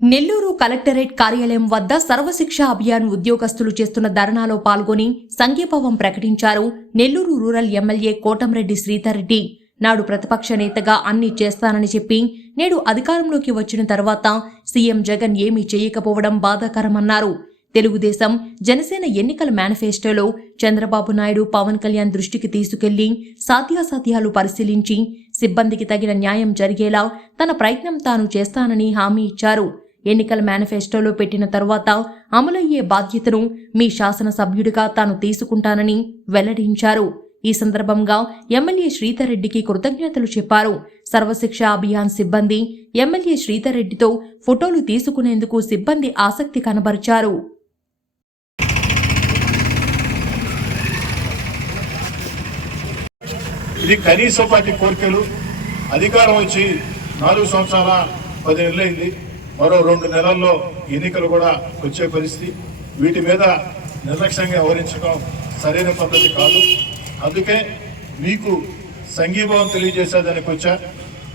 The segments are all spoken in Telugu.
నెల్లూరు కలెక్టరేట్ కార్యాలయం వద్ద సర్వశిక్ష అభియాన్ ఉద్యోగస్తులు చేస్తున్న ధర్నాలో పాల్గొని సంఘీభావం ప్రకటించారు నెల్లూరు రూరల్ ఎమ్మెల్యే కోటంరెడ్డి శ్రీధర్ రెడ్డి నాడు ప్రతిపక్ష నేతగా అన్ని చేస్తానని చెప్పి నేడు అధికారంలోకి వచ్చిన తర్వాత సీఎం జగన్ ఏమీ చేయకపోవడం బాధాకరమన్నారు. తెలుగుదేశం జనసేన ఎన్నికల మేనిఫెస్టోలో చంద్రబాబు నాయుడు పవన్ కళ్యాణ్ దృష్టికి తీసుకెళ్ళి సాధ్యాసాధ్యాలు పరిశీలించి సిబ్బందికి తగిన న్యాయం జరిగేలా తన ప్రయత్నం తాను చేస్తానని హామీ ఇచ్చారు. ఎన్నికల మేనిఫెస్టోలో పెట్టిన తరువాత అమలయ్యే బాధ్యతను మీ శాసనసభ్యుడిగా తాను తీసుకుంటానని వెల్లడించారు. ఈ సందర్భంగా ఎమ్మెల్యే శ్రీధర్రెడ్డికి కృతజ్ఞతలు చెప్పారు. సర్వశిక్ష అభియాన్ సిబ్బంది ఎమ్మెల్యే శ్రీధర్రెడ్డితో ఫోటోలు తీసుకునేందుకు సిబ్బంది ఆసక్తి కనబరిచారు. ఇది కనీస పార్టీ కోరికలు. అధికారం వచ్చి నాలుగు సంవత్సరాల పది మరో రెండు నెలల్లో ఎన్నికలు కూడా వచ్చే పరిస్థితి. వీటి మీద నిర్లక్ష్యంగా వ్యవహరించడం సరైన పద్ధతి కాదు. అందుకే మీకు సంఘీభావం తెలియజేసేదానికి వచ్చా.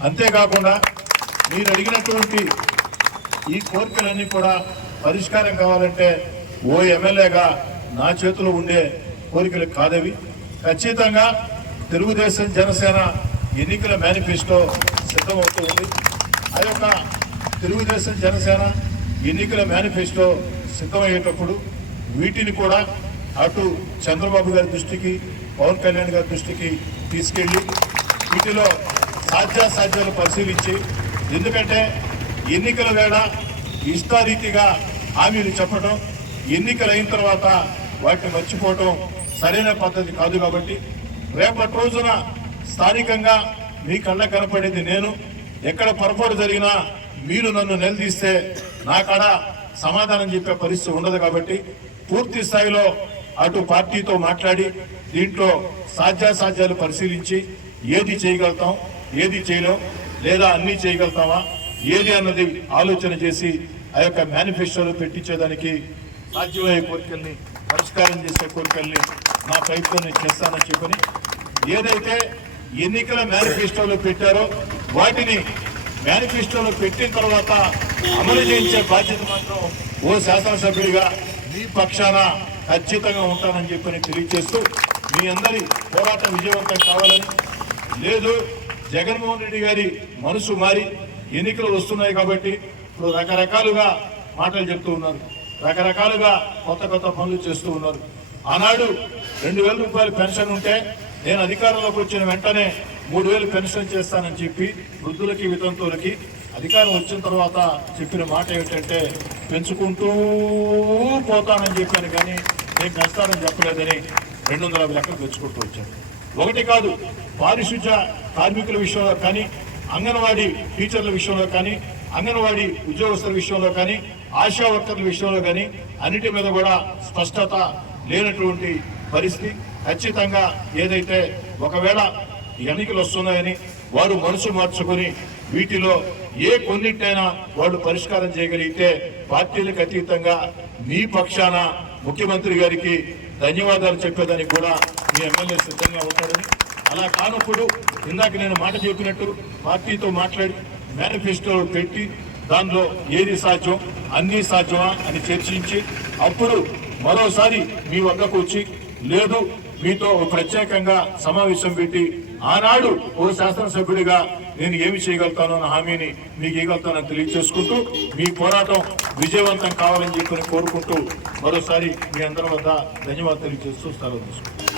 అంతేకాకుండా మీరు అడిగినటువంటి ఈ కోరికలన్నీ కూడా పరిష్కారం కావాలంటే ఓ ఎమ్మెల్యేగా నా చేతిలో ఉండే కోరికలు కాదవి. ఖచ్చితంగా తెలుగుదేశం జనసేన ఎన్నికల మేనిఫెస్టో సిద్ధమవుతూ ఉంది. ఆ యొక్క తెలుగుదేశం జనసేన ఎన్నికల మేనిఫెస్టో సిద్ధమయ్యేటప్పుడు వీటిని కూడా అటు చంద్రబాబు గారి దృష్టికి పవన్ కళ్యాణ్ గారి దృష్టికి తీసుకెళ్ళి వీటిలో సాధ్యాసాధ్యాలు పరిశీలించి ఎందుకంటే ఎన్నికల వేళ ఇష్టారీతిగా హామీలు చెప్పడం ఎన్నికలు అయిన తర్వాత వాటిని మర్చిపోవటం సరైన పద్ధతి కాదు కాబట్టి రేపటి రోజున స్థానికంగా మీ కళ్ళ కనపడేది నేను. ఎక్కడ పొరపాటు జరిగినా మీరు నన్ను నిలదీస్తే నా కాడ సమాధానం చెప్పే పరిస్థితి ఉండదు కాబట్టి పూర్తి స్థాయిలో అటు పార్టీతో మాట్లాడి దీంట్లో సాధ్యాసాధ్యాలు పరిశీలించి ఏది చేయగలుగుతాం ఏది చేయలేం లేదా అన్నీ చేయగలుగుతామా ఏది అన్నది ఆలోచన చేసి ఆ యొక్క మేనిఫెస్టోలో పెట్టించేదానికి సాధ్యమయ్యే కోరికల్ని పరిష్కారం చేసే కోరికల్ని నా ప్రయత్నం చేస్తానని చెప్పని ఏదైతే ఎన్నికల మేనిఫెస్టోలో పెట్టారో వాటిని మేనిఫెస్టోలో పెట్టిన తర్వాత అమలు చేయించే బాధ్యత మాత్రం ఓ శాసనసభ్యుడిగా మీ పక్షాన ఖచ్చితంగా ఉంటానని చెప్పని తెలియజేస్తూ మీ అందరి పోరాటం విజయవంతం కావాలని లేదు జగన్మోహన్ రెడ్డి గారి మనసు మారి ఎన్నికలు వస్తున్నాయి కాబట్టి ఇప్పుడు రకరకాలుగా మాటలు చెప్తూ ఉన్నారు. రకరకాలుగా కొత్త కొత్త పనులు చేస్తూ ఉన్నారు. ఆనాడు రెండు వేల రూపాయలు పెన్షన్ ఉంటే నేను అధికారంలోకి వచ్చిన వెంటనే మూడు వేలు పెన్షన్ చేస్తానని చెప్పి వృద్ధులకి వితంతువులకి అధికారం వచ్చిన తర్వాత చెప్పిన మాట ఏమిటంటే పెంచుకుంటూ పోతానని చెప్పాను కానీ నేను పెంచుతానని చెప్పలేదని రెండు వందల యాభై లెక్కలు పెంచుకుంటూ వచ్చాను. ఒకటి కాదు పారిశుధ్య కార్మికుల విషయంలో కానీ అంగన్వాడీ టీచర్ల విషయంలో కానీ అంగన్వాడీ ఉద్యోగస్తుల విషయంలో కానీ ఆశా వర్కర్ల విషయంలో కానీ అన్నిటి మీద కూడా స్పష్టత లేనటువంటి పరిస్థితి. ఖచ్చితంగా ఏదైతే ఒకవేళ ఎన్నికలు వస్తున్నాయని వారు మనసు మార్చుకొని వీటిలో ఏ కొన్నింటైనా వాళ్ళు పరిష్కారం చేయగలిగితే పార్టీలకు అతీతంగా మీ పక్షాన ముఖ్యమంత్రి గారికి ధన్యవాదాలు చెప్పేదానికి కూడా మీ ఎమ్మెల్యే సిద్ధంగా ఉంటారని అలా కానప్పుడు ఇందాక నేను మాట చెప్పినట్టు పార్టీతో మాట్లాడి మేనిఫెస్టో పెట్టి దానిలో ఏది సాధ్యం అన్నీ సాధ్యమా అని చర్చించి అప్పుడు మరోసారి మీ వద్దకు వచ్చి లేదు మీతో ప్రత్యేకంగా సమావేశం పెట్టి ఆనాడు ఓ శాసనసభ్యుడిగా నేను ఏమి చేయగలుగుతానో అన్న హామీని మీకు ఇవ్వగలుగుతానని తెలియజేసుకుంటూ మీ పోరాటం విజయవంతం కావాలని చెప్పని కోరుకుంటూ మరోసారి మీ అందరి వద్ద ధన్యవాదాలు తెలియజేస్తూ సెలవు తీసుకుంటాను